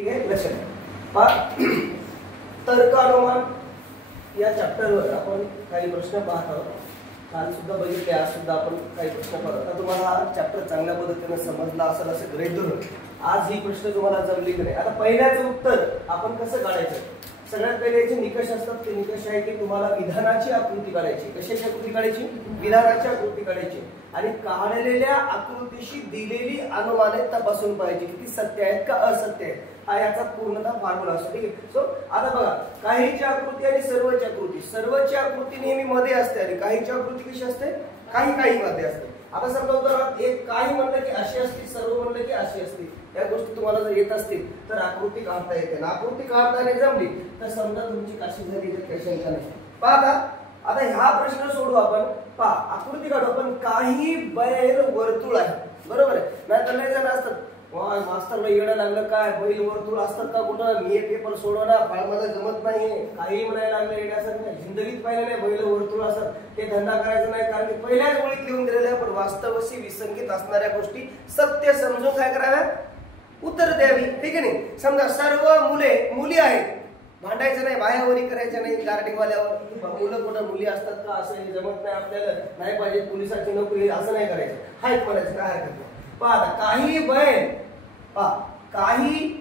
ठीक आहे, लक्षात तर्क अनुमान या चॅप्टरवर आपण काही प्रश्न पाहत आहोत. काल सुद्धा बघितले, आज सुद्धा आपण काही प्रश्न पाहतो. आता तुम्हाला हा चॅप्टर चांगल्या पद्धतीने समजला असेल असं गृहीत धरून आज ही प्रश्न तुम्हाला जमली की नाही. आता पहिल्याचं उत्तर आपण कसं काढायचं. सगळ्यात पहिले जे निकष असतात ते निकष आहे की तुम्हाला विधानाची आकृती काढायची. कशाची आकृती काढायची? विधानाची आकृती काढायची आणि काढलेल्या आकृतीशी दिलेली अनुमाने तपासून पाहिजे की ती सत्य आहेत का असत्य आहेत. हा याचा पूर्णतः फॉर्म्युला असतो. ठीक आहे. सो आता बघा, काहीची आकृती आणि सर्वची आकृती. सर्वची आकृती नेहमी मध्ये असते आणि काहीची आकृती कशी असते? काही मध्ये असते. आता समजा उदाहरणार्थ एक काही म्हणलं की अशी असते, सर्व म्हणलं की अशी असते. या गोष्टी तुम्हाला जर येत असतील तर आकृती काढता येते. आकृती काढता नाही जमली तर समजा तुमची काशी झाली तर काही शंका नाही. पहा आता ह्या प्रश्न सोडू आपण. पहा, आकृती काढू आपण. काही बैल वर्तुळ आहे, बरोबर आहे. नाही तर नाही जण असतात मास्तरला येणं लागलं काय बैल वर्तुळ असतात का कुठं, मी पेपर सोडवणार फाळ मला जमत नाहीये, काही म्हणायला लागलं येण्यासारखं. जिंदगीत पाहिलं नाही बैल वर्तुळ असतात. ते धंदा करायचा नाही, कारण की पहिल्याच ओळीत लिहून दिलेल्या पण वास्तवाशी विसंगत असणाऱ्या गोष्टी सत्य समजून काय कराव्या, उत्तर द्यावी. ठीक आहे नाही. समजा सर्व मुली आहेत, भांडायचं नाही, बायावरी करायचं नाही गार्डिंगवाल्यावर. मुलं कुठं मुली असतात का असं हे जमत नाही आपल्याला, नाही पाहिजे पोलिसाची नोकरी असं नाही करायचं. हायच म्हणायचं, काय हरकत नाही. पहा काही बैल, पहा काही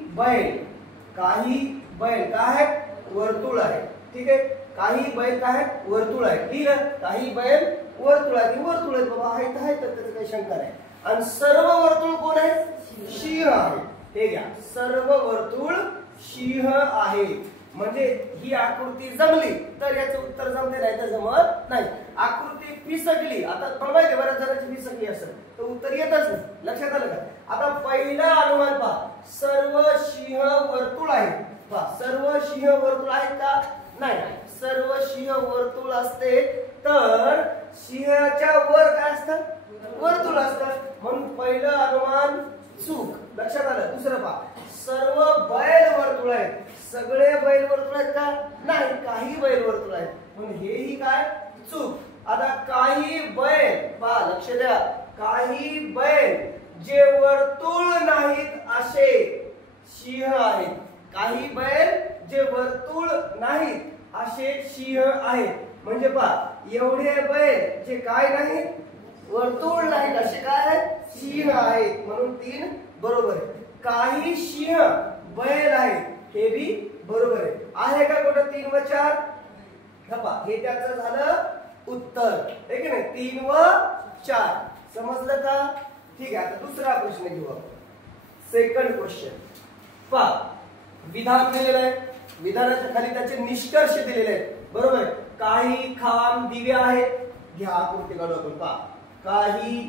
बैल काय आहे, वर्तुळ आहे. ठीक आहे. काही बैल काय आहे, वर्तुळ आहे. ठीक आहे. काही बैल वर्तुळ आहे, वर्तुळ आहे बाबा, आहे तर त्याचं काही शंका नाही. आणि सर्व वर्तुळ कोण आहे? सिंह आहे. हे घ्या, सर्व वर्तुळ सिंह आहे. म्हणजे ही आकृती जमली तर याचं उत्तर जमते, नाही तर जमत नाही. आकृती फिसकली, आता पण माहिती बऱ्याच जणांची फिसकली असेल तर उत्तर येतच नाही. लक्षात आलं का? आता पहिला अनुमान पहा, सर्व सिंह वर्तुळ आहे. पहा, सर्व सिंह वर्तुळ आहेत का? नाही. सर्व सिंह वर्तुळ असते तर सिंहाच्या वर काय असतं? वर्तुळ असतं. म्हणून पहिलं अनुमान चूक. लक्षात आलं. दुसरं पहा, सर्व बैल वर्तुळ आहेत. सगळे बैल वर्तुळ आहेत का? नाही, काही बैल वर्तुळ आहेत. म्हणून हेही काय? चूक. आता काही बैल, पहा लक्ष द्या, काही बैल जे वर्तुळ नाहीत असे सिंह आहेत. काही बैल जे वर्तुळ नाहीत असे सिंह आहेत. म्हणजे पहा, एवढे बैल जे काय नाहीत, वर्तुळ नाहीत असे काय आहेत, सिंह आहेत. म्हणून 3 बरोबर आहे. काही सिंह बैल आहेत हे बी बरोबर आहे का कुठं? 3 व 4 हे त्याचं झालं उत्तर. ठीक आहे ना, 3 व 4 समजलं का? ठीक आहे. आता दुसरा प्रश्न घेऊ आपण. Second question. पहा, विधान दिलेलं आहे, विधानाच्या खाली त्याचे निष्कर्ष दिलेले आहेत. बरोबर. काही खांब दिवे आहेत. घ्या आकृती काढू आपण. पहा, काही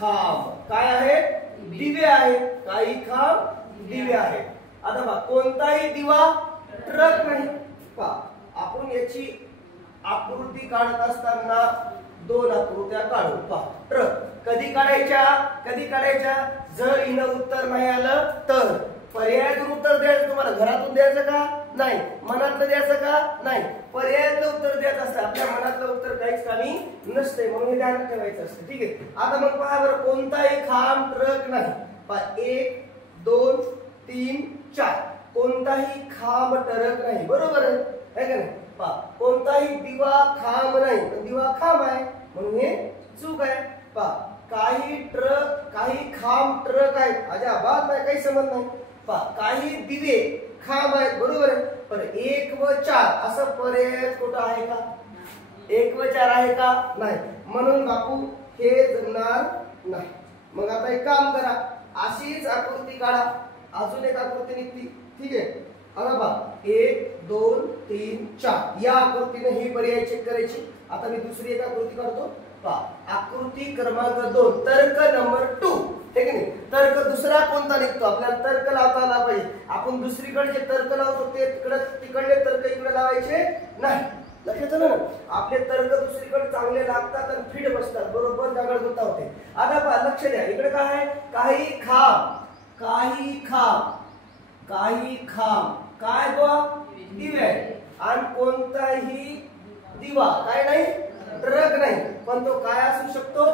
खांब काय आहेत? दिवे आहेत. काही खांब दिवे आहेत. आता पहा, कोणताही दिवा ट्रक नाही. पहा, आपण याची आकृती काढत असताना 2 आकृत्या काढू. पहा, ट्रक कधी काढायच्या? जर हिनं उत्तर नाही आलं तर पर्यायातून उत्तर द्यायचं. तुम्हाला घरातून द्यायचं का? नाही. मनातलं द्यायचं का? नाही. पर्यायातलं उत्तर द्यायचं असतं. आपल्या मनातलं उत्तर काहीच कामी नसते, म्हणून हे ध्यानात ठेवायचं असतं. ठीक आहे. आता मग पहा बरं, कोणताही खांब ट्रक नाही. पहा, 1 2 3 4 कोणताही खांब ट्रक नाही. बरोबर आहे का नाही? पहा, कोणताही दिवा खांब नाही, दिवा खांब आहे म्हणून हे चूक आहे. पहा, काही खांब ट्रक आहेत, अजिबात नाही, काही समज नाही. पहा, काही दिवे खांब आहेत. बरोबर आहे. पण 1 व 4 असं पर्याय कुठं आहे का? 1 व 4 आहे का? नाही. म्हणून बापू हे जमणार नाही. मग आता एक काम करा, अशीच आकृती काढा. अजून एक आकृती निघती. ठीक आहे. आता पहा, 1 2 3 4 या आकृतीने ही पर्याय चेक करायची. आता मी दुसरी एक आकृती काढतो. पहा, आकृती क्रमांक 2, तर्क नंबर 2. ठीक आहे. तर्क दुसरा कोणता निघतो? आपल्याला तर्क लावता आला पाहिजे. आपण दुसरीकडे जे तर्क लावतो ते तिकडले तर्क इकडे लावायचे नाही. लक्षात आलं ना? आपले तर्क दुसरीकडे चांगले लागतात आणि फिट बसतात, बरोबर दगडगोता होते. आता पहा, लक्ष द्या, इकडे काय आहे? काही खांब काय दिवे आहे. आणि कोणताही दिवा काय नाही, ट्रक नाही. पण तो काय असू शकतो?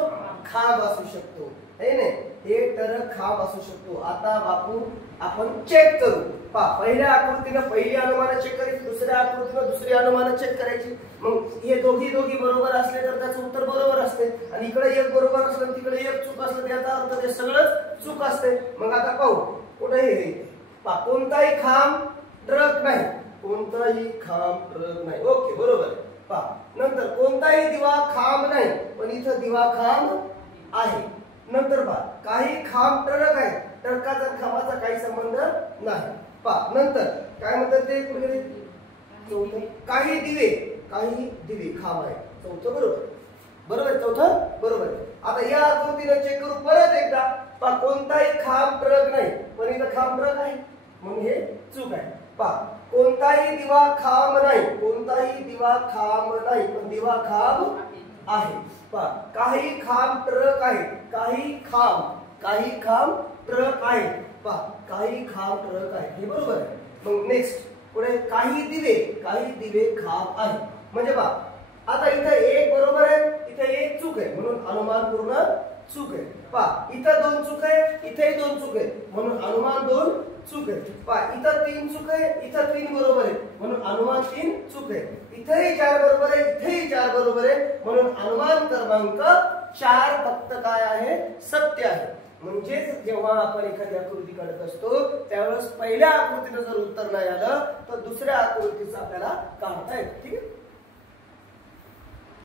खांब असू शकतो. हे नाही, हे टरक खांब असू शकतो. आता बापू आपण चेक करू. पहा, पहिल्या आकृतीनं पहिली अनुमानं चेक करायची, दुसऱ्या आकृतीनं दुसरी अनुमानं चेक करायची. मग हे दोघी बरोबर असले तर त्याचं उत्तर बरोबर असते, आणि इकडे एक बरोबर असलं तिकडे एक चूक असलं त्याचा अर्थ ते सगळंच चूक असते. मग आता पाहू कुठे हे पहा, कोणताही खांब ट्रक नाही, कोणताही खांब ट्रक नाही. ओके, बरोबर. पहा, नंतर कोणताही दिवा खांब नाही, पण इथं दिवा खांब आहे. नंतर पहा, काही खांब ट्रक आहे, ट्रकाचा खांबाचा काही संबंध नाही. पहा, नंतर काय म्हणतात ते पुढे चौथं, काही दिवे खांब आहे. चौथं बरोबर, चौथं बरोबर. आता या आकृतीने चेक करू परत एकदा. पहा, कोणताही खांब ट्रक नाही, पण इथं खांब ट्रक आहे, मग हे चूक आहे. पहा, कोणताही दिवा खांब नाही, कोणताही दिवा खांब नाही, पण दिवा खांब आहे. पहा, काही खांब ट्रक आहे, काही खांब ट्रक आहे. पहा, काही खांब ट्रक आहे, हे बरोबर आहे. मग नेक्स्ट पुढे काही दिवे खांब आहे. म्हणजे पहा, आता इथे एक बरोबर आहे, इथे एक चूक आहे, म्हणून अनुमान पूर्ण चूक आहे. पहा, इथं 2 चूक आहे, इथेही 2 चूक आहे, म्हणून अनुमान 2 चूक आहे. पहा, इथं 3 चूक आहे, इथं 3 बरोबर आहे, म्हणून अनुमान 3 चूक आहे. इथेही 4 बरोबर आहे, इथेही 4 बरोबर आहे, म्हणून अनुमान क्रमांक 4 फक्त काय आहे, सत्य आहे. म्हणजेच जेव्हा आपण एखादी आकृती काढत असतो त्यावेळेस पहिल्या आकृतीचं जर उत्तर नाही आलं तर दुसऱ्या आकृतीचं आपल्याला काढता येतं. ठीक आहे.